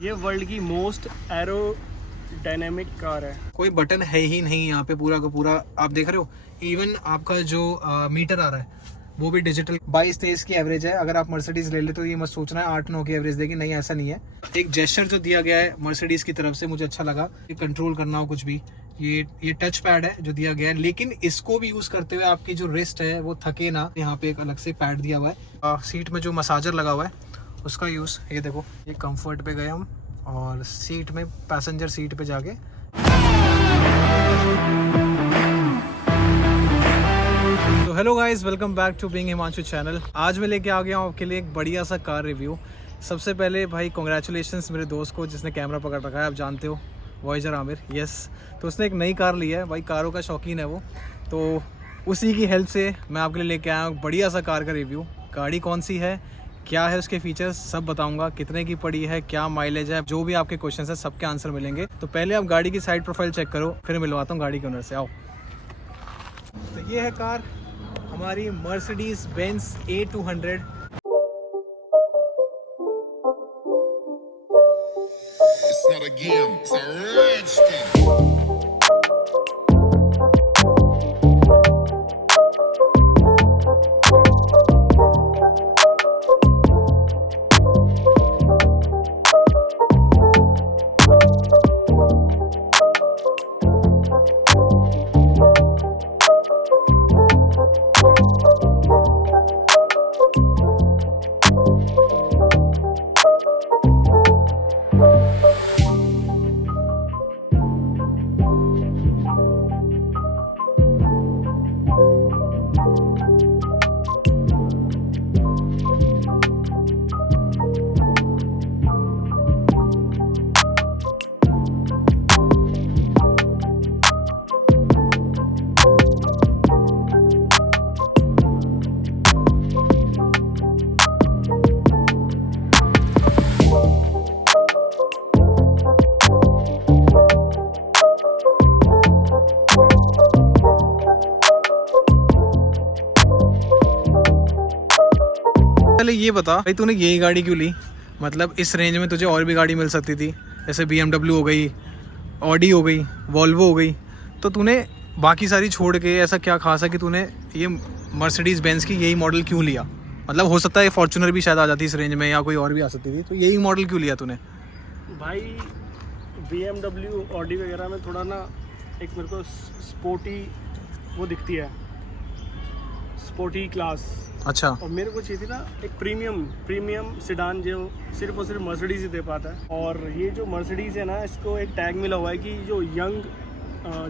ये वर्ल्ड की most aerodynamic car है। कोई बटन है ही नहीं यहाँ पे, पूरा का पूरा आप देख रहे हो। इवन आपका जो मीटर आ रहा है वो भी डिजिटल। 22-23 की एवरेज है। अगर आप मर्सिडीज ले ले तो ये मत सोचना है 8-9 की एवरेज देगी, नहीं ऐसा नहीं है। एक जेस्चर जो दिया गया है मर्सिडीज की तरफ से मुझे अच्छा लगा, ये कंट्रोल करना हो कुछ भी, ये टच पैड है जो दिया गया है, लेकिन इसको भी यूज करते हुए आपकी जो रिस्ट है वो थके ना। यहाँ पे एक अलग से पैड दिया हुआ है। सीट में जो मसाजर लगा हुआ है उसका यूज, ये देखो, ये कंफर्ट पे गए हम और सीट में, पैसेंजर सीट पे जाके तो hello guys, welcome back to being Himanshu channel. आज मैं लेके आ गया हूँ आपके लिए एक बढ़िया सा कार रिव्यू। सबसे पहले भाई कॉन्ग्रेचुलेशंस मेरे दोस्त को जिसने कैमरा पकड़ रखा है, आप जानते हो, वॉयजर आमिर। यस, तो उसने एक नई कार ली है भाई, कारों का शौकीन है वो, तो उसी की हेल्प से मैं आपके लिए लेके आया हूँ बढ़िया सा कार का रिव्यू। गाड़ी कौन सी है, क्या है उसके फीचर्स, सब बताऊंगा। कितने की पड़ी है, क्या माइलेज है, जो भी आपके क्वेश्चन है सबके आंसर मिलेंगे। तो पहले आप गाड़ी की साइड प्रोफाइल चेक करो, फिर मिलवाता हूँ गाड़ी के ओनर से। आओ। तो ये है कार हमारी Mercedes Benz A200। It's not a game, it's a rich thing. पहले ये बता भाई, तूने यही गाड़ी क्यों ली? मतलब इस रेंज में तुझे और भी गाड़ी मिल सकती थी, जैसे BMW हो गई, ऑडी हो गई, वॉल्वो हो गई, तो तूने बाकी सारी छोड़ के ऐसा क्या खास है कि तूने ये मर्सिडीज़ बेंज की यही मॉडल क्यों लिया? मतलब हो सकता है फॉर्च्यूनर भी शायद आ जाती इस रेंज में, या कोई और भी आ सकती थी, तो यही मॉडल क्यों लिया तूने? भाई BMW ऑडी वगैरह में थोड़ा ना एक मेरे को स्पोर्टी वो दिखती है, स्पोर्टी क्लास। अच्छा। और मेरे को चाहिए थी ना एक प्रीमियम सेडान जो सिर्फ और सिर्फ मर्सिडीज ही दे पाता है। और ये जो मर्सिडीज है ना, इसको एक टैग मिला हुआ है कि जो यंग,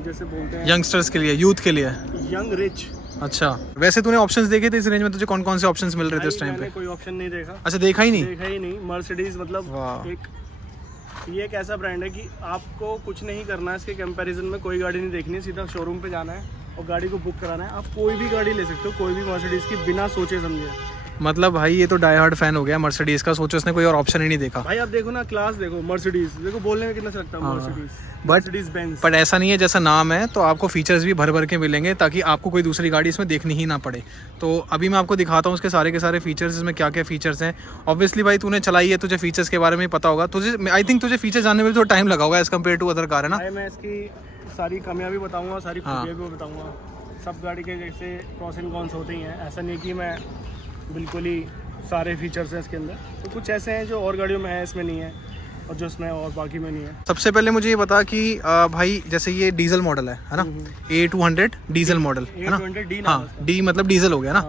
जैसे बोलते हैं यंगस्टर्स के लिए, यूथ के लिए, यंग रिच। अच्छा, वैसे तूने ऑप्शंस देखे थे इस रेंज में? तुझे कौन कौन से ऑप्शंस मिल रहे थे उस टाइम पे? मैंने कोई ऑप्शन नहीं देखा। अच्छा, देखा ही नहीं? देखा ही नहीं। मर्सिडीज मतलब ये एक ऐसा ब्रांड है कि आपको कुछ नहीं करना है इसके कंपैरिजन में, कोई गाड़ी नहीं देखनी है, सीधा शोरूम पे जाना है और गाड़ी को बुक कराना है। आप कोई भी गाड़ी ले सकते हो, कोई भी मर्सिडीज की, बिना सोचे समझे। मतलब भाई ये तो डाई हार्ड फैन हो गया मर्सिडीज का, सोचो उसने कोई और ऑप्शन ही नहीं देखा। भाई आप देखो ना, क्लास देखो, मर्सिडीज देखो, बोलने में कितना अच्छा लगता है मर्सिडीज बेंज। बट ऐसा नहीं है, जैसा नाम है तो आपको फीचर्स भी भर भर के मिलेंगे, ताकि आपको कोई दूसरी गाड़ी इसमें देखनी ही ना पड़े। तो अभी मैं आपको दिखाता हूँ उसके सारे के सारे फीचर्स, इसमें क्या क्या फीचर्स हैं। ऑब्वियसली भाई तूने चलाई है, तुझे फीचर्स के बारे में पता होगा, तुझे आई थिंक तुझे फीचर जानने में भी थोड़ा टाइम लगा होगा as compared to other car, है ना? मैं इसकी सारी कमियां भी बताऊंगा, सारी खूबियां भी बताऊंगा। सब गाड़ी के जैसे प्रॉस एंड कॉन्स होते ही हैं, ऐसा नहीं कि मैं बिल्कुल ही सारे फीचर्स हैं इसके अंदर, तो कुछ ऐसे हैं जो और गाड़ियों में है, इसमें नहीं है, और जो इसमें और बाकी में नहीं है। सबसे पहले मुझे ये बता कि भाई जैसे ये डीजल मॉडल है ना? A200 डीजल मॉडल है ना? हाँ, डी मतलब डीजल हो गया ना?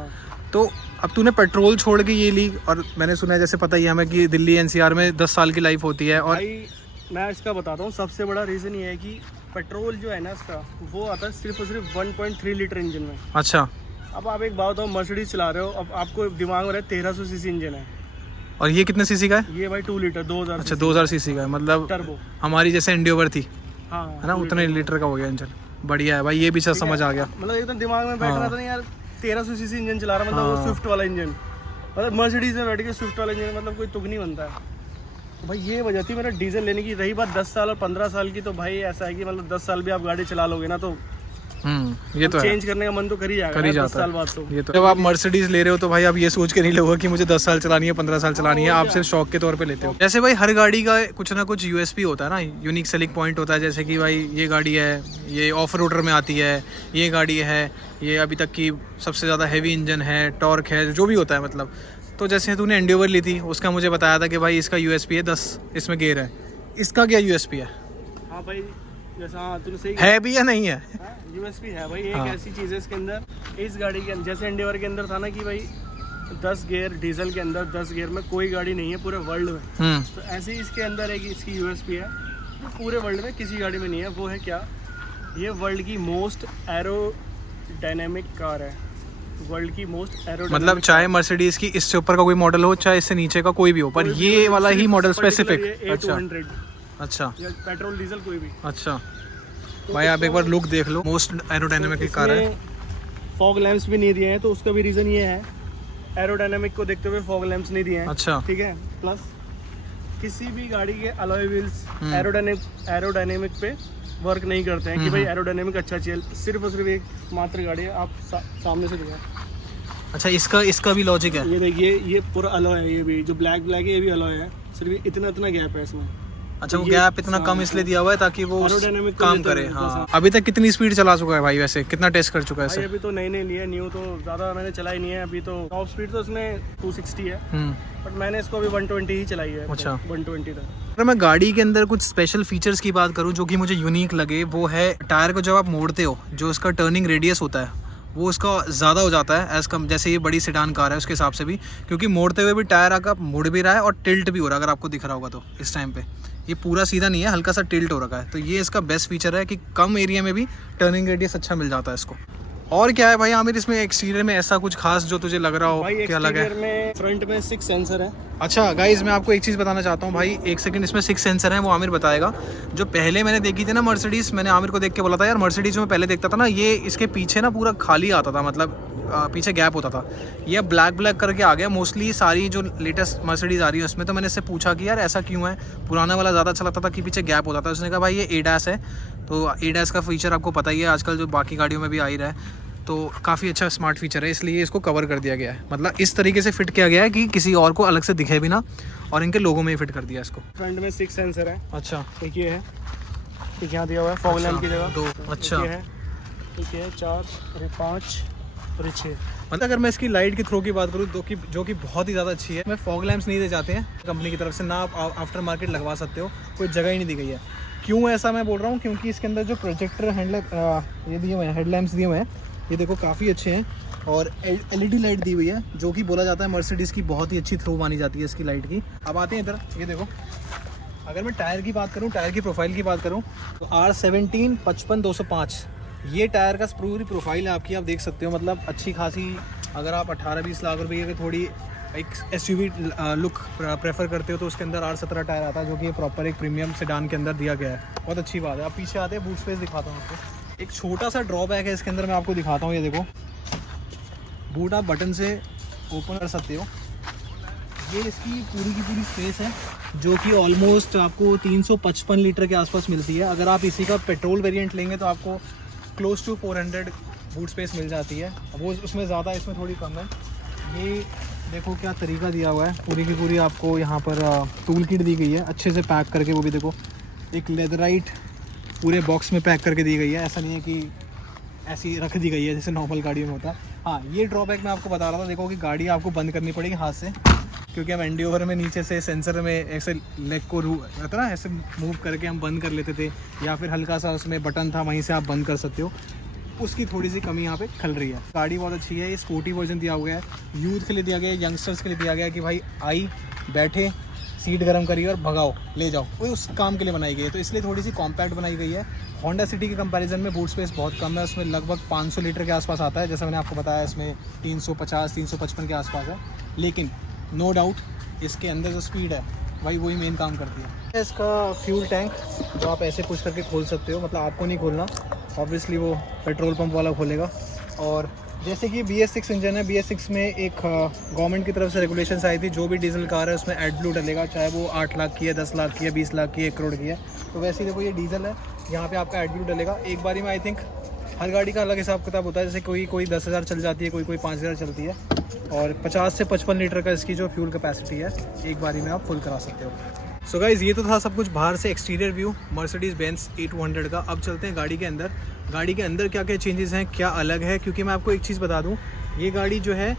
तो अब तूने पेट्रोल छोड़ के ये ली, और मैंने सुना है, जैसे पता ही हमें कि दिल्ली NCR में 10 साल की लाइफ होती है। और भाई मैं इसका बताता हूँ, सबसे बड़ा रीज़न ये है कि पेट्रोल जो है ना इसका, वो आता है सिर्फ और सिर्फ 1.3 लीटर इंजन में। अच्छा। अब आप एक बात बताओ, मर्सिडीज चला रहे हो, अब आपको दिमाग में रहे 1300 सीसी इंजन है, और ये कितने सीसी का है? ये भाई 2 लीटर 2000। अच्छा, 2000 सीसी का है, मतलब टर्बो। हमारी जैसे एंडियोवर थी, हाँ, है ना? उतने लीटर का हो गया इंजन। बढ़िया है भाई, ये भी समझ आ गया। मतलब एकदम दिमाग में बैठ रहा था यार, 1300 सीसी इंजन चला रहा, मतलब वो स्विफ्ट वाला इंजन, मतलब मर्सिडीज में बैठ के स्विफ्ट वाला इंजन, मतलब कोई तुक नहीं बनता है। तो भाई ये वजह थी मेरा डीजल लेने की। रही बात 10 साल और 15 साल की, तो भाई ऐसा है कि मतलब 10 साल भी आप गाड़ी चला लोगे ना, तो ये तो है, चेंज करने का मन तो कर ही जाएगा, कर ही 10 जाता साल है। बाद तो। ये तो जब आप मर्सिडीज ले रहे हो तो भाई आप ये सोच के नहीं लोगे कि मुझे 10 साल चलानी है, 15 साल चलानी है, आप सिर्फ शौक के तौर पे लेते हो। जैसे भाई हर गाड़ी का कुछ ना कुछ यूएसपी होता है ना, यूनिक सेलिंग पॉइंट होता है। जैसे कि भाई ये गाड़ी है, ये ऑफ रोडर में आती है, ये गाड़ी है, ये अभी तक की सबसे ज़्यादा हैवी इंजन है, टॉर्क है, जो भी होता है मतलब। तो जैसे तूने एंडेवर ली थी, उसका मुझे बताया था कि भाई इसका यूएसपी है 10, इसमें गेयर है। इसका क्या यूएसपी है? हाँ भाई, जैसा हाँ तूने सही है भी या नहीं है? यूएसपी है भाई। एक हाँ। ऐसी चीज़ है इसके अंदर, इस गाड़ी के जैसे एंडेवर के अंदर था ना कि भाई 10 गियर, डीजल के अंदर 10 गियर में कोई गाड़ी नहीं है पूरे वर्ल्ड में। तो ऐसे ही इसके अंदर एक इसकी यूएसपी है जो पूरे वर्ल्ड में किसी गाड़ी में नहीं है। वो है क्या? ये वर्ल्ड की मोस्ट एरोडायनेमिक कार है, वर्ल्ड की मोस्ट एरोडायनेमिक। मतलब चाहे मर्सिडीज की इससे ऊपर का कोई मॉडल हो, चाहे इससे नीचे का कोई भी हो, पर ये वाला ही मॉडल स्पेसिफिक। अच्छा अच्छा, पेट्रोल डीजल कोई भी। अच्छा भाई आप एक बार लुक देख लो, मोस्ट एरोडायनेमिक कार है। फॉग लैंप्स भी नहीं दिए हैं, तो उसका भी रीज़न ये है, एरोडायनेमिक को देखते हुए फॉग लैंप्स नहीं दिए हैं। अच्छा, ठीक है। प्लस किसी भी गाड़ी के अलॉय व्हील्स एरोडायनेमिक पे वर्क नहीं करते हैं कि भाई एरोडायनेमिक अच्छा चल। सिर्फ और सिर्फ एक मात्र गाड़ी है, आप सामने से दिखाओ। अच्छा इसका भी लॉजिक है। ये देखिए, ये पूरा अलॉय है, ये भी जो ब्लैक है ये भी अलॉय है, सिर्फ इतना गैप है इसमें। अच्छा वो गैप इतना कम इसलिए दिया हुआ है ताकि वो एरोडायनेमिक काम करे। हाँ, अभी तक कितनी स्पीड चला चुका है भाई? वैसे कितना टेस्ट कर चुका है इसे? अभी तो नई लिया, न्यू तो ज़्यादा मैंने चलाई नहीं है। अभी तो टॉप स्पीड तो इसमें 260 है, बट मैंने इसको अभी 120 ही चलाई है। अच्छा, 120 तक। अगर मैं गाड़ी के अंदर कुछ स्पेशल फीचर्स की बात करूं जो कि मुझे यूनिक लगे, वो है टायर को जब आप मोड़ते हो, जो इसका टर्निंग रेडियस होता है वो उसका ज़्यादा हो जाता है एज कम, जैसे ये बड़ी सेडान कार है उसके हिसाब से भी, क्योंकि मोड़ते हुए भी टायर आपका मुड़ भी रहा है और टिल्ट भी हो रहा है। अगर आपको दिख रहा होगा तो इस टाइम पे ये पूरा सीधा नहीं है, हल्का सा टिल्ट हो रखा है। तो ये इसका बेस्ट फीचर है कि कम एरिया में भी टर्निंग रेडियस अच्छा मिल जाता है इसको। और क्या है भाई आमिर इसमें एक्सटीरियर में ऐसा कुछ खास जो तुझे लग रहा हो क्या लगा है? में फ्रंट में 6 सेंसर है। अच्छा गाइज, मैं आपको एक चीज़ बताना चाहता हूँ भाई, एक सेकंड, इसमें 6 सेंसर हैं, वो आमिर बताएगा। जो पहले मैंने देखी थी ना मर्सिडीज़, मैंने आमिर को देख के बोला था यार मर्सिडीज़ में पहले देखता था ना, ये इसके पीछे ना पूरा खाली आता था, मतलब पीछे गैप होता था। ये ब्लैक करके आ गया मोस्टली सारी जो लेटेस्ट मर्सिडीज़ आ रही है उसमें। तो मैंने इससे पूछा कि यार ऐसा क्यों है, पुराना वाला ज़्यादा अच्छा लगता था कि पीछे गैप होता था। उसने कहा भाई ये ADAS है, तो ADAS का फीचर आपको पता ही है आजकल जो बाकी गाड़ियों में भी आ ही रहा है, तो काफ़ी अच्छा स्मार्ट फीचर है, इसलिए इसको कवर कर दिया गया है। मतलब इस तरीके से फिट किया गया है कि किसी और को अलग से दिखे भी ना, और इनके लोगों में ही फिट कर दिया इसको। फ्रंट में 6 सेंसर है। अच्छा, एक ये है, एक यहाँ दिया हुआ है फॉग लैंप की जगह 2। अच्छा, एक ये है 4 और 5 और 6। मतलब अगर मैं इसकी लाइट की थ्रो की बात करूँ तो जो कि बहुत ही ज़्यादा अच्छी है। मैं फॉग लैंप्स नहीं दे जाते हैं कंपनी की तरफ से, ना आप आफ्टर मार्केट लगवा सकते हो, कोई जगह ही नहीं दी गई है। क्यों ऐसा मैं बोल रहा हूँ, क्योंकि इसके अंदर जो प्रोजेक्टर ये दिए हुए हैं, हेडलैम्प्स दिए हुए हैं, ये देखो काफ़ी अच्छे हैं, और LED लाइट दी हुई है, जो कि बोला जाता है मर्सिडीज़ की बहुत ही अच्छी थ्रो मानी जाती है इसकी लाइट की। अब आते हैं इधर, ये देखो अगर मैं टायर की बात करूँ, टायर की प्रोफाइल की बात करूँ तो R17 55-205 ये टायर का पूरी प्रोफाइल है आपकी, आप देख सकते हो। मतलब अच्छी खासी, अगर आप 18-20 लाख रुपये की थोड़ी एक SUV लुक प्रेफर करते हो तो उसके अंदर R17 टायर आता है, जो कि प्रॉपर एक प्रीमियम सेडान के अंदर दिया गया है। बहुत अच्छी बात है। आप पीछे आते हैं, बूट स्पेस दिखाता हूँ आपको। एक छोटा सा ड्रॉबैक है इसके अंदर, मैं आपको दिखाता हूँ। ये देखो, बूट आप बटन से ओपन कर सकते हो। ये इसकी पूरी की पूरी स्पेस है, जो कि ऑलमोस्ट आपको 355 लीटर के आसपास मिलती है। अगर आप इसी का पेट्रोल वेरिएंट लेंगे तो आपको क्लोज टू 400 बूट स्पेस मिल जाती है। वो उसमें ज़्यादा, इसमें थोड़ी कम है। ये देखो क्या तरीका दिया हुआ है, पूरी की पूरी आपको यहाँ पर टूल किट दी गई है, अच्छे से पैक करके। वो भी देखो एक लेदराइट पूरे बॉक्स में पैक करके दी गई है, ऐसा नहीं है कि ऐसी रख दी गई है जैसे नॉर्मल गाड़ियों में होता है। हाँ, ये ड्रॉबैक मैं आपको बता रहा था, देखो कि गाड़ी आपको बंद करनी पड़ेगी हाथ से, क्योंकि हम एंडियोवर में नीचे से सेंसर में ऐसे लेग को रहता ना, ऐसे मूव करके हम बंद कर लेते थे, या फिर हल्का सा उसमें बटन था वहीं से आप बंद कर सकते हो। उसकी थोड़ी सी कमी यहाँ पे खल रही है। गाड़ी बहुत अच्छी है, ये स्पोर्टी वर्जन दिया हुआ है, यूथ के लिए दिया गया है, यंगस्टर्स के लिए दिया गया है कि भाई आई बैठे, सीट गर्म करिए और भगाओ ले जाओ, वो उस काम के लिए बनाई गई है। तो इसलिए थोड़ी सी कॉम्पैक्ट बनाई गई है। होंडा सिटी के कंपैरिजन में बूट स्पेस बहुत कम है, उसमें लगभग 500 लीटर के आसपास आता है, जैसा मैंने आपको बताया इसमें 350-355 के आसपास है। लेकिन नो डाउट इसके अंदर जो स्पीड है भाई वही मेन काम करती है। इसका फ्यूल टैंक जो आप ऐसे पुश करके खोल सकते हो, मतलब आपको नहीं खोलना, ऑब्वियसली वो पेट्रोल पंप वाला खोलेगा। और जैसे कि BS6 इंजन है, BS6 में एक गवर्नमेंट की तरफ से रेगुलेशंस आई थी, जो भी डीजल कार है उसमें एडब्लू डलेगा, चाहे वो 8 लाख की है, 10 लाख की है, 20 लाख की है, 1 करोड़ की है। तो वैसे ही देखो ये डीजल है, यहाँ पे आपका एडब्लू डलेगा। एक बारी में आई थिंक हर गाड़ी का अलग हिसाब किताब होता है, जैसे कोई 10,000 चल जाती है, कोई 5,000 चलती है। और 50 से 55 लीटर का इसकी जो फ्यूल कैपेसिटी है, एक बारी में आप फुल करा सकते हो। सो गाइज़, ये तो था सब कुछ बाहर से exterior view Mercedes Benz A200 का। अब चलते हैं गाड़ी के अंदर। गाड़ी के अंदर क्या क्या चेंजेस हैं, क्या अलग है, क्योंकि मैं आपको एक चीज़ बता दूं, ये गाड़ी जो है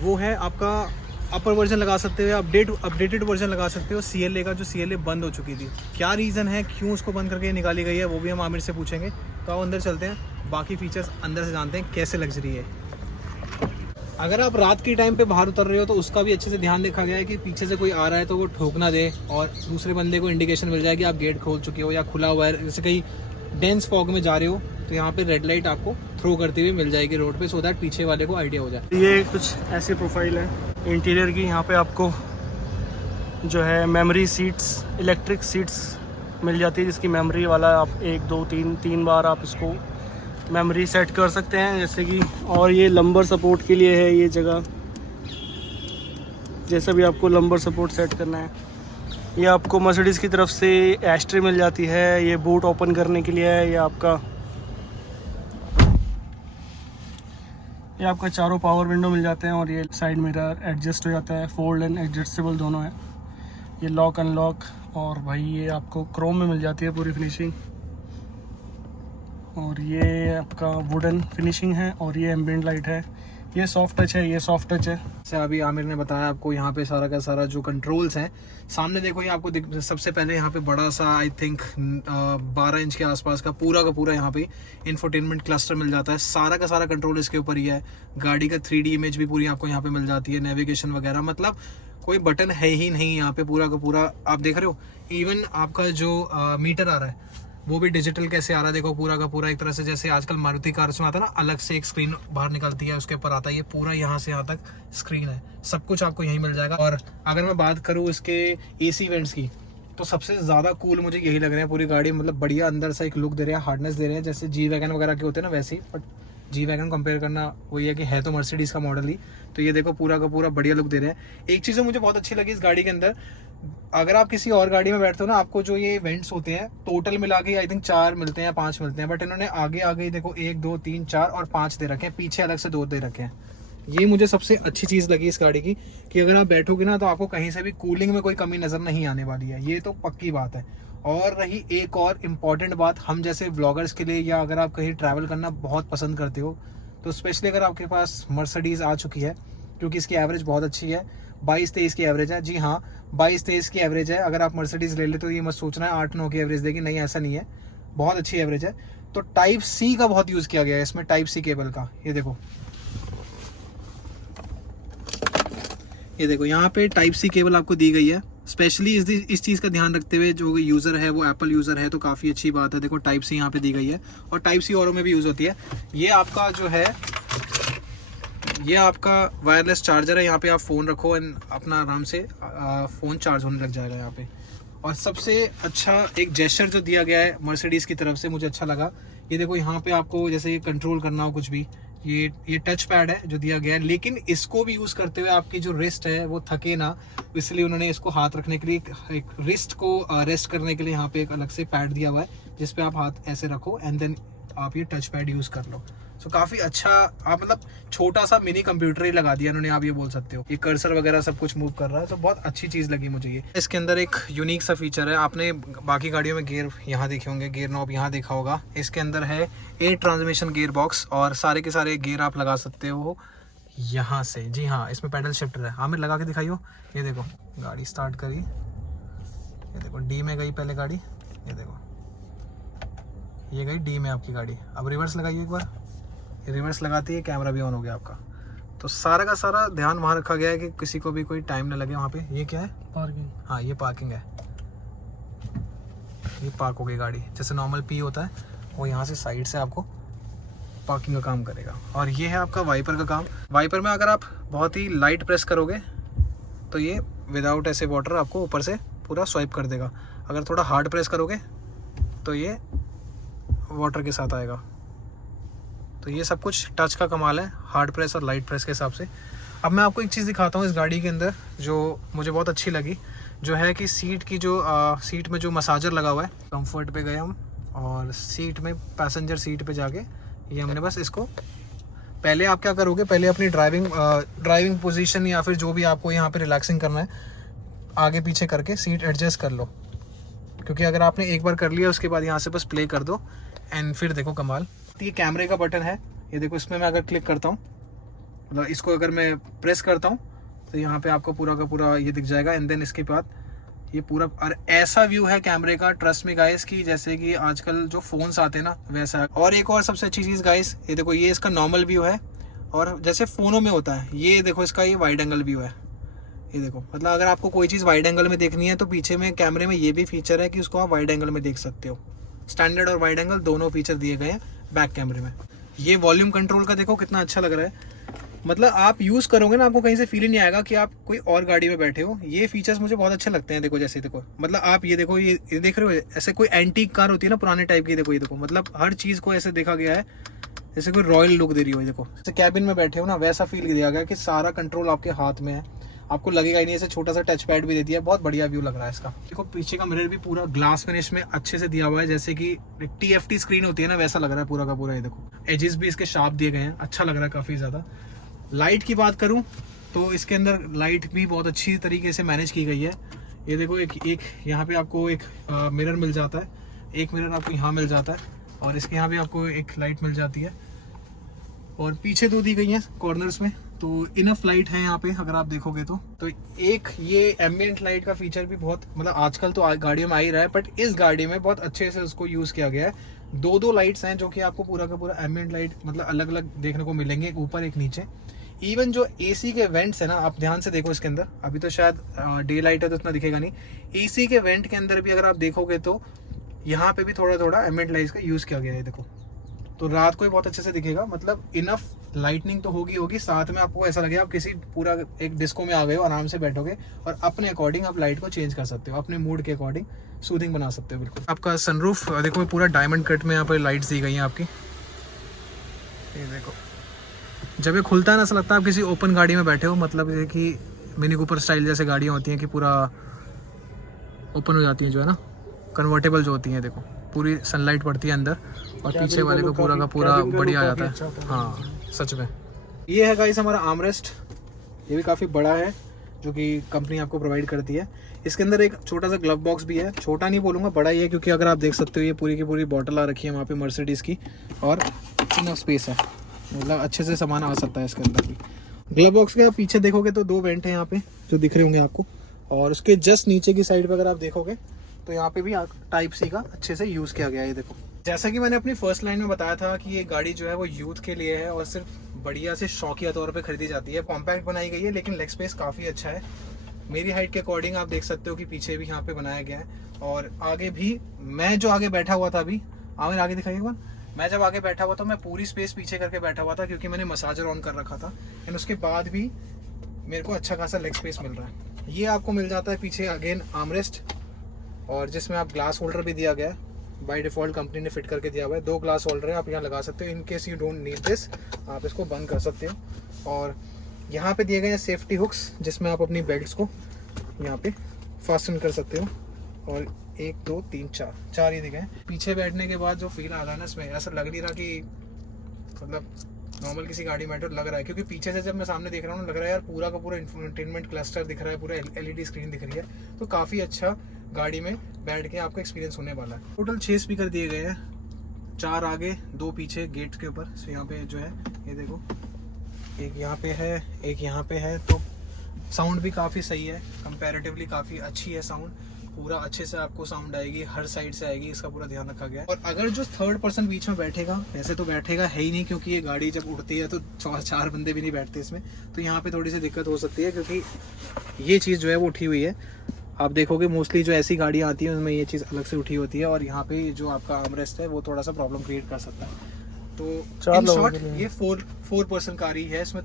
वो है आपका अपर वर्जन लगा सकते हो, अपडेटेड वर्जन लगा सकते हो CLA का, जो CLA बंद हो चुकी थी। क्या रीज़न है, क्यों उसको बंद करके निकाली गई है, वो भी हम आमिर से पूछेंगे। तो आओ अंदर चलते हैं, बाकी फीचर्स अंदर से जानते हैं कैसे लग्जरी है। अगर आप रात के टाइम पे बाहर उतर रहे हो तो उसका भी अच्छे से ध्यान देखा गया है कि पीछे से कोई आ रहा है तो वो ठोक ना दे, और दूसरे बंदे को इंडिकेशन मिल जाए कि आप गेट खोल चुके हो या खुला हुआ है। जैसे कहीं डेंस फॉग में जा रहे हो तो यहाँ पे रेड लाइट आपको थ्रो करती हुई मिल जाएगी रोड पे, सो दैट पीछे वाले को आइडिया हो जाए। ये कुछ ऐसी प्रोफाइल है इंटीरियर की। यहाँ पे आपको जो है मेमोरी सीट्स, इलेक्ट्रिक सीट्स मिल जाती है, जिसकी मेमोरी वाला आप 1 2 3 बार आप इसको मेमोरी सेट कर सकते हैं, जैसे कि। और ये लंबर सपोर्ट के लिए है ये जगह, जैसा भी आपको लंबर सपोर्ट सेट करना है। ये आपको मर्सिडीज़ की तरफ से एस्ट्रे मिल जाती है, ये बूट ओपन करने के लिए है। ये आपका चारों पावर विंडो मिल जाते हैं, और ये साइड मिरर एडजस्ट हो जाता है, फोल्ड एंड एडजस्टेबल दोनों है। ये लॉक अनलॉक, और भाई ये आपको क्रोम में मिल जाती है पूरी फिनिशिंग, और ये आपका वुडन फिनिशिंग है, और ये एम्बिएंट लाइट है। ये सॉफ्ट टच है, ये सॉफ्ट टच है। जैसे अभी आमिर ने बताया आपको, यहाँ पे सारा का सारा जो कंट्रोल्स हैं सामने देखो, ये आपको सबसे पहले यहाँ पे बड़ा सा आई थिंक 12 इंच के आसपास का पूरा यहाँ पे इंफोटेनमेंट क्लस्टर मिल जाता है। सारा का सारा कंट्रोल इसके ऊपर ही है। गाड़ी का 3D इमेज भी पूरी आपको यहाँ पे मिल जाती है, नेविगेशन वगैरह, मतलब कोई बटन है ही नहीं यहाँ पे, पूरा का पूरा आप देख रहे हो। इवन आपका जो मीटर आ रहा है वो भी डिजिटल कैसे आ रहा है, देखो पूरा का पूरा एक तरह से, जैसे आजकल मारुति कार्स में आता है ना, अलग से एक स्क्रीन बाहर निकलती है, उसके ऊपर आता है, ये पूरा यहाँ से यहाँ तक स्क्रीन है। सब कुछ आपको यहीं मिल जाएगा। और अगर मैं बात करूँ इसके AC वेंट्स की, तो सबसे ज़्यादा कूल मुझे यही लग रहे हैं पूरी गाड़ी, मतलब बढ़िया अंदर से एक लुक दे रहे हैं, हार्डनेस दे रहे हैं, जैसे G-वैगन वगैरह के होते हैं ना वैसे ही। बट G-वैगन कंपेयर करना वही है कि है तो मर्सिडीज़ का मॉडल ही। तो ये देखो पूरा का पूरा बढ़िया लुक दे रहे हैं। एक चीज़ मुझे बहुत अच्छी लगी इस गाड़ी के अंदर, अगर आप किसी और गाड़ी में बैठते हो ना, आपको जो ये वेंट्स होते हैं टोटल मिला के आई थिंक 4 मिलते हैं या 5 मिलते हैं, बट इन्होंने आगे देखो 1 2 3 4 और 5 दे रखे हैं, पीछे अलग से 2 दे रखे हैं। ये मुझे सबसे अच्छी चीज़ लगी इस गाड़ी की, कि अगर आप बैठोगे ना तो आपको कहीं से भी कूलिंग में कोई कमी नज़र नहीं आने वाली है, ये तो पक्की बात है। और रही एक और इम्पॉर्टेंट बात, हम जैसे व्लॉगर्स के लिए, या अगर आप कहीं ट्रैवल करना बहुत पसंद करते हो, तो स्पेशली अगर आपके पास मर्सिडीज़ आ चुकी है, क्योंकि इसकी एवरेज बहुत अच्छी है, 22-23 की एवरेज है। जी हाँ, 22-23 की एवरेज है। अगर आप मर्सिडीज़ ले ले तो ये मत सोचना है 8-9 की एवरेज देगी, नहीं ऐसा नहीं है, बहुत अच्छी एवरेज है। तो टाइप C का बहुत यूज़ किया गया है इसमें, टाइप C केबल का। ये देखो यहाँ पे टाइप C केबल आपको दी गई है, स्पेशली इस चीज़ का ध्यान रखते हुए, जो यूज़र है वो एप्पल यूज़र है तो काफ़ी अच्छी बात है। देखो टाइप C यहाँ पे दी गई है, और टाइप C औरों में भी यूज़ होती है। ये आपका जो है, ये आपका वायरलेस चार्जर है, यहाँ पे आप फ़ोन रखो एंड अपना आराम से फ़ोन चार्ज होने लग जाएगा यहाँ पे। और सबसे अच्छा एक जेस्चर जो दिया गया है मर्सिडीज़ की तरफ से, मुझे अच्छा लगा। ये देखो यहाँ पे आपको जैसे ये कंट्रोल करना हो कुछ भी, ये टच पैड है जो दिया गया है, लेकिन इसको भी यूज़ करते हुए आपकी जो रिस्ट है वो थके ना, इसलिए उन्होंने इसको हाथ रखने के लिए एक रिस्ट को रेस्ट करने के लिए यहाँ पे एक अलग से पैड दिया हुआ है, जिस पे आप हाथ ऐसे रखो एंड देन आप ये टच पैड यूज़ कर लो। सो काफ़ी अच्छा, आप मतलब छोटा सा मिनी कंप्यूटर ही लगा दिया उन्होंने, आप ये बोल सकते हो। ये कर्सर वगैरह सब कुछ मूव कर रहा है, तो बहुत अच्छी चीज़ लगी मुझे ये। इसके अंदर एक यूनिक सा फीचर है, आपने बाकी गाड़ियों में गियर यहाँ देखे होंगे, गियर नॉब यहाँ देखा होगा, इसके अंदर है 8 ट्रांसमिशन गियर बॉक्स, और सारे के सारे गियर आप लगा सकते हो यहाँ से। जी हाँ, इसमें पैडल शिफ्टर है। आमिर लगा के दिखाइयो। ये देखो गाड़ी स्टार्ट करी, ये देखो D में गई पहले गाड़ी, ये देखो ये गई D में आपकी गाड़ी। अब रिवर्स लगाइए एक बार, रिवर्स लगाती है, कैमरा भी ऑन हो गया आपका। तो सारा का सारा ध्यान वहाँ रखा गया है कि किसी को भी कोई टाइम ना लगे वहाँ पे। ये क्या है? पार्किंग। हाँ, ये पार्किंग है, ये पार्क हो गई गाड़ी। जैसे नॉर्मल P होता है, वो यहाँ से साइड से आपको पार्किंग का काम करेगा। और ये है आपका वाइपर का काम। वाइपर में अगर आप बहुत ही लाइट प्रेस करोगे तो ये विदाउट ऐसे वाटर आपको ऊपर से पूरा स्वाइप कर देगा। अगर थोड़ा हार्ड प्रेस करोगे तो ये वाटर के साथ आएगा। तो ये सब कुछ टच का कमाल है, हार्ड प्रेस और लाइट प्रेस के हिसाब से। अब मैं आपको एक चीज़ दिखाता हूँ इस गाड़ी के अंदर जो मुझे बहुत अच्छी लगी, जो है कि सीट की जो सीट में जो मसाजर लगा हुआ है। कंफर्ट पे गए हम और सीट में, पैसेंजर सीट पे जाके ये हमने बस इसको, पहले आप क्या करोगे, पहले अपनी ड्राइविंग पोजीशन या फिर जो भी आपको यहाँ पे रिलैक्सिंग करना है, आगे पीछे करके सीट एडजस्ट कर लो, क्योंकि अगर आपने एक बार कर लिया उसके बाद यहाँ से बस प्ले कर दो एंड फिर देखो कमाल। ये कैमरे का बटन है, ये देखो, इसमें मैं अगर क्लिक करता हूँ, मतलब इसको अगर मैं प्रेस करता हूँ तो यहाँ पे आपको पूरा का पूरा ये दिख जाएगा एंड देन इसके बाद ये पूरा, और ऐसा व्यू है कैमरे का, ट्रस्ट में गाइस, कि जैसे कि आजकल जो फोन्स आते हैं ना वैसा। और एक और सबसे अच्छी चीज़ गाइस, ये देखो, ये इसका नॉर्मल व्यू है और जैसे फ़ोनों में होता है, ये देखो इसका ये वाइड एंगल व्यू है। ये देखो, मतलब अगर आपको कोई चीज़ वाइड एंगल में देखनी है तो पीछे में कैमरे में ये भी फीचर है कि उसको आप वाइड एंगल में देख सकते हो। स्टैंडर्ड और वाइड एंगल दोनों फीचर दिए गए हैं बैक कैमरे में। ये वॉल्यूम कंट्रोल का देखो कितना अच्छा लग रहा है, मतलब आप यूज़ करोगे ना आपको कहीं से फील ही नहीं आएगा कि आप कोई और गाड़ी में बैठे हो। ये फीचर्स मुझे बहुत अच्छे लगते हैं। देखो जैसे देखो, मतलब आप ये देखो, ये देख रहे हो, ऐसे कोई एंटीक कार होती है ना पुराने टाइप की, देखो ये देखो, मतलब हर चीज़ को ऐसे देखा गया है जैसे कोई रॉयल लुक दे रही हो। देखो जैसे कैबिन में बैठे हो ना वैसा फील दिया गया कि सारा कंट्रोल आपके हाथ में है, आपको लगेगा ही नहीं। ऐसे छोटा सा टच पैड भी दे दिया है, बहुत बढ़िया व्यू लग रहा है इसका। देखो पीछे का मिरर भी पूरा ग्लास फिनिश में अच्छे से दिया हुआ है, जैसे कि TFT स्क्रीन होती है ना वैसा लग रहा है पूरा का पूरा। ये देखो एजेस भी इसके शार्प दिए गए हैं, अच्छा लग रहा है काफ़ी ज़्यादा। लाइट की बात करूं तो इसके अंदर लाइट भी बहुत अच्छी तरीके से मैनेज की गई है। ये देखो एक यहाँ पे आपको एक मिरर मिल जाता है, एक मिरर आपको यहाँ मिल जाता है और इसके यहाँ भी आपको एक लाइट मिल जाती है, और पीछे दो दी गई हैं कॉर्नर्स में, तो इनफ लाइट है यहाँ पे अगर आप देखोगे तो एक ये एम्बिएंट लाइट का फीचर भी बहुत, मतलब आजकल तो गाड़ियों में आ ही रहा है, बट इस गाड़ी में बहुत अच्छे से उसको यूज़ किया गया है। दो लाइट्स हैं जो कि आपको पूरा का पूरा एम्बिएंट लाइट मतलब अलग अलग देखने को मिलेंगे, एक ऊपर एक नीचे। इवन जो AC के वेंट्स है ना, आप ध्यान से देखो इसके अंदर, अभी तो शायद डे लाइट है तो उतना दिखेगा नहीं, AC के वेंट के अंदर भी अगर आप देखोगे तो यहाँ पे भी थोड़ा थोड़ा एम्बिएंट लाइट्स का यूज़ किया गया है। देखो तो रात को ही बहुत अच्छे से दिखेगा, मतलब इनफ लाइटनिंग तो होगी, साथ में आपको ऐसा लगेगा आप किसी पूरा एक डिस्को में आ गए हो, आराम से बैठोगे और अपने अकॉर्डिंग आप लाइट को चेंज कर सकते हो, अपने मूड के अकॉर्डिंग सूदिंग बना सकते हो बिल्कुल। आपका सनरूफ देखो पूरा डायमंड कट में यहाँ पर लाइट्स दी गई हैं आपकी। ये देखो जब ये खुलता है ना ऐसा लगता है आप किसी ओपन गाड़ी में बैठे हो, मतलब ये कि मिनी कूपर स्टाइल जैसे गाड़ियाँ होती हैं कि पूरा ओपन हो जाती हैं, जो है ना कन्वर्टेबल जो होती हैं। देखो पूरी सनलाइट पड़ती है अंदर और पीछे वाले को पूरा का पूरा बढ़िया आ जाता है। हाँ सच में। ये है गाइस हमारा आर्मरेस्ट, ये भी काफ़ी बड़ा है जो कि कंपनी आपको प्रोवाइड करती है। इसके अंदर एक छोटा सा ग्लव बॉक्स भी है, छोटा नहीं बोलूँगा बड़ा ही है, क्योंकि अगर आप देख सकते हो ये पूरी की पूरी बॉटल आ रखी है वहाँ पे मर्सिडीज़ की, और इनफ स्पेस है, मतलब अच्छे से सामान आ सकता है इसके अंदर भी। ग्लव बॉक्स के आप पीछे देखोगे तो दो वेंट हैं यहाँ पे जो दिख रहे होंगे आपको, और उसके जस्ट नीचे की साइड पे अगर आप देखोगे तो यहाँ पे भी टाइप C का अच्छे से यूज़ किया गया है। ये देखो जैसा कि मैंने अपनी फर्स्ट लाइन में बताया था कि ये गाड़ी जो है वो यूथ के लिए है और सिर्फ बढ़िया से शौकिया तौर पे खरीदी जाती है। कॉम्पैक्ट बनाई गई है लेकिन लेग स्पेस काफ़ी अच्छा है, मेरी हाइट के अकॉर्डिंग आप देख सकते हो कि पीछे भी यहाँ पे बनाया गया है, और आगे भी मैं जो आगे बैठा हुआ था अभी, आगे दिखाइए एक बार, मैं जब आगे बैठा हुआ था मैं पूरी स्पेस पीछे करके बैठा हुआ था क्योंकि मैंने मसाजर ऑन कर रखा था, एंड उसके बाद भी मेरे को अच्छा खासा लेग स्पेस मिल रहा है। ये आपको मिल जाता है पीछे अगेन आर्मरेस्ट, और जिसमें आप ग्लास होल्डर भी दिया गया है, बाय डिफ़ॉल्ट कंपनी ने फिट करके दिया हुआ है। 2 ग्लास होल्डर है, आप यहाँ लगा सकते हो, in case you don't need this आप इसको बंद कर सकते हो। और यहाँ पे दिए गए हैं सेफ्टी हुक्स जिसमें आप अपनी बेल्ट्स को यहाँ पे फास्टन कर सकते हो, और 1 2 3 4 ही दिखे हैं। पीछे बैठने के बाद जो फील आ रहा है ना इसमें, ऐसा लग नहीं रहा कि मतलब नॉर्मल किसी गाड़ी में लग रहा है, क्योंकि पीछे से जब मैं सामने देख रहा हूँ लग रहा है यार पूरा का पूरा इंफोटेनमेंट क्लस्टर दिख रहा है, पूरा LED स्क्रीन दिख रही है, तो काफ़ी अच्छा गाड़ी में बैठ के आपको एक्सपीरियंस होने वाला है। टोटल 6 स्पीकर दिए गए हैं, 4 आगे 2 पीछे गेट के ऊपर। तो यहाँ पे जो है ये देखो, एक यहाँ पे है, एक यहाँ पे है, तो साउंड भी काफ़ी सही है, कंपैरेटिवली काफ़ी अच्छी है साउंड, पूरा अच्छे से आपको साउंड आएगी, हर साइड से आएगी, इसका पूरा ध्यान रखा गया है। और अगर जो थर्ड पर्सन बीच में बैठेगा, वैसे तो बैठेगा है ही नहीं क्योंकि ये गाड़ी जब उड़ती है तो 4 बंदे भी नहीं बैठते इसमें, तो यहाँ पे थोड़ी सी दिक्कत हो सकती है क्योंकि ये चीज़ जो है वो उठी हुई है। आप देखोगे मोस्टली जो ऐसी गाड़ियाँ आती हैं उनमें ये चीज़ अलग से उठी होती है, और यहाँ पे जो आपका आर्मरेस्ट है वो थोड़ा सा प्रॉब्लम क्रिएट कर सकता है। तो इन शॉर्ट ये 4 पर्सन कार ही है, इसमें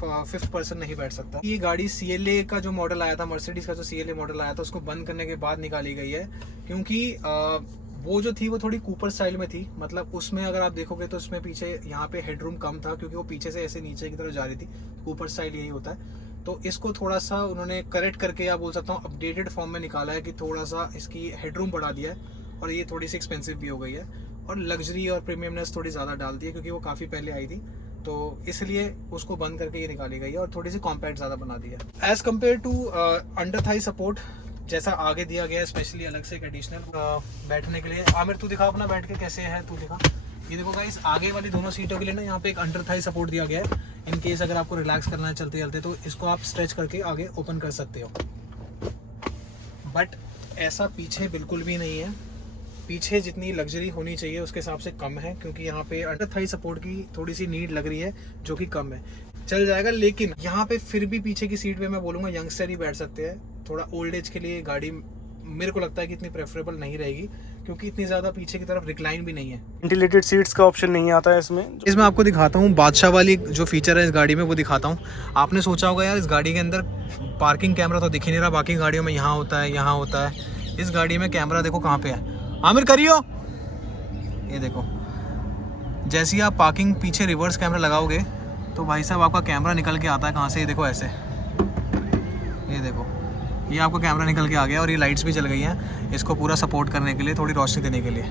5th पर्सन नहीं बैठ सकता। ये गाड़ी CLA का जो मॉडल आया था, मर्सिडीज का जो CLA मॉडल आया था, उसको बंद करने के बाद निकाली गई है, क्योंकि वो जो थी वो थोड़ी कूपर स्टाइल में थी, मतलब उसमें अगर आप देखोगे तो उसमें पीछे यहाँ पे हेडरूम कम था क्योंकि वो पीछे से ऐसे नीचे की तरफ जा रही थी, कूपर स्टाइल यही होता है। तो इसको थोड़ा सा उन्होंने करेक्ट करके, या बोल सकता हूँ अपडेटेड फॉर्म में निकाला है कि थोड़ा सा इसकी हेडरूम बढ़ा दिया है, और ये थोड़ी सी एक्सपेंसिव भी हो गई है। और लग्जरी और प्रीमियमनेस थोड़ी ज़्यादा डाल दी है, क्योंकि वो काफ़ी पहले आई थी, तो इसलिए उसको बंद करके ये निकाली गई है और थोड़ी सी कॉम्पैक्ट ज़्यादा बना दी है। As compared to under thigh support जैसा आगे दिया गया है, स्पेशली अलग से एक एडिशनल बैठने के लिए। आमिर तू दिखा अपना बैठ के कैसे है, तू दिखा। ये देखो गाइस, आगे वाली दोनों सीटों के लिए ना यहाँ पे एक अंडर थाई सपोर्ट दिया गया है। इन केस अगर आपको रिलैक्स करना है चलते चलते, तो इसको आप स्ट्रेच करके आगे ओपन कर सकते हो। बट ऐसा पीछे बिल्कुल भी नहीं है, पीछे जितनी लग्जरी होनी चाहिए उसके हिसाब से कम है, क्योंकि यहाँ पे अंडर थाई सपोर्ट की थोड़ी सी नीड लग रही है, जो कि कम है। चल जाएगा, लेकिन यहाँ पे फिर भी पीछे की सीट पे मैं बोलूँगा यंगस्टर ही बैठ सकते हैं। थोड़ा ओल्ड एज के लिए गाड़ी मेरे को लगता है कि इतनी प्रेफरेबल नहीं रहेगी, क्योंकि इतनी ज़्यादा पीछे की तरफ रिक्लाइन भी नहीं है। वेंटिलेटेड सीट्स का ऑप्शन नहीं आता है इसमें आपको दिखाता हूँ बादशाह वाली जो फीचर है इस गाड़ी में, वो दिखाता हूँ। आपने सोचा होगा यार इस गाड़ी के अंदर पार्किंग कैमरा तो दिख ही नहीं रहा, बाकी गाड़ियों में यहाँ होता है, यहाँ होता है। इस गाड़ी में कैमरा देखो कहाँ पे है, आमिर करियो। ये देखो, जैसे ही आप पार्किंग पीछे रिवर्स कैमरा लगाओगे तो भाई साहब आपका कैमरा निकल के आता है कहाँ से, ये देखो ऐसे, ये देखो, ये आपका कैमरा निकल के आ गया। और ये लाइट्स भी जल गई हैं इसको पूरा सपोर्ट करने के लिए, थोड़ी रोशनी देने के लिए।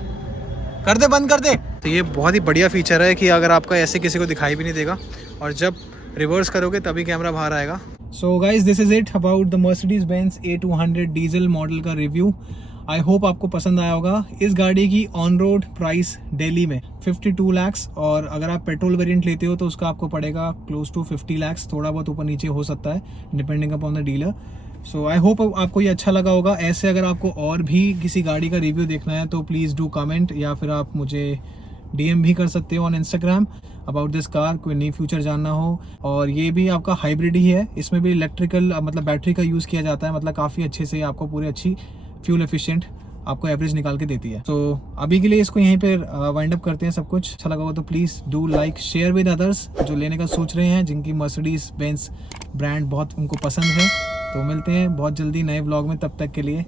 कर दे, बंद कर दे। तो ये बहुत ही बढ़िया फीचर है कि अगर आपका ऐसे किसी को दिखाई भी नहीं देगा, और जब रिवर्स करोगे तभी कैमरा बाहर आएगा। So guys, this is it about the Mercedes Benz A200 diesel model का रिव्यू। आई होप आपको पसंद आया होगा। इस गाड़ी की ऑन रोड प्राइस दिल्ली में 52 लाख, और अगर आप पेट्रोल वेरिएंट लेते हो तो उसका आपको पड़ेगा क्लोज टू 50 लाख, थोड़ा बहुत ऊपर नीचे हो सकता है depending upon the dealer. So I hope आपको ये अच्छा लगा होगा। ऐसे अगर आपको और भी किसी गाड़ी का रिव्यू देखना है तो प्लीज़ डू कमेंट, या फिर आप मुझे DM भी कर सकते हो on Instagram about this car, कोई नई फ्यूचर जानना हो। और ये भी आपका हाइब्रिड ही है, इसमें भी इलेक्ट्रिकल मतलब बैटरी का यूज़ किया जाता है, मतलब काफ़ी अच्छे से आपको पूरी अच्छी फ्यूल एफिशिएंट आपको एवरेज निकाल के देती है। तो अभी के लिए इसको यहीं पे वाइंड अप करते हैं। सब कुछ अच्छा लगा हो तो please do like, share with others जो लेने का सोच रहे हैं, जिनकी Mercedes Benz ब्रांड बहुत उनको पसंद है। तो मिलते हैं बहुत जल्दी नए व्लॉग में, तब तक के लिए